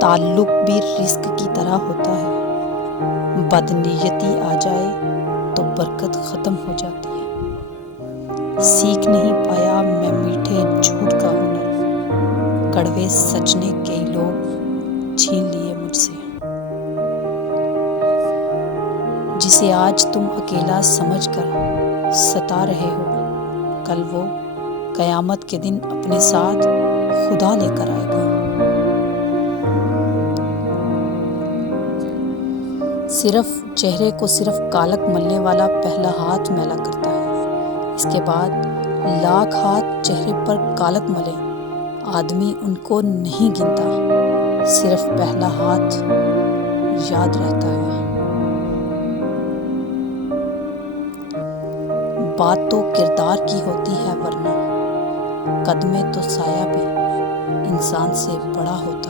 تعلق بھی رزق کی طرح ہوتا ہے، بدنیتی آ جائے تو برکت ختم ہو جاتی ہے۔ سیکھ نہیں پایا میں میٹھے جھوٹ کا ہنر، کڑوے سچ نے کئی لوگ چھین لیے مجھ سے۔ جسے آج تم اکیلا سمجھ کر ستا رہے ہو، کل وہ قیامت کے دن اپنے ساتھ خدا لے کر آئے گا۔ صرف چہرے کو صرف کالک ملنے والا پہلا ہاتھ میلا کرتا ہے، اس کے بعد لاکھ ہاتھ چہرے پر کالک ملے آدمی ان کو نہیں گنتا، صرف پہلا ہاتھ یاد رہتا ہے۔ بات تو کردار کی ہوتی ہے ورنہ قد میں تو سایہ بھی انسان سے بڑا ہوتا ہے۔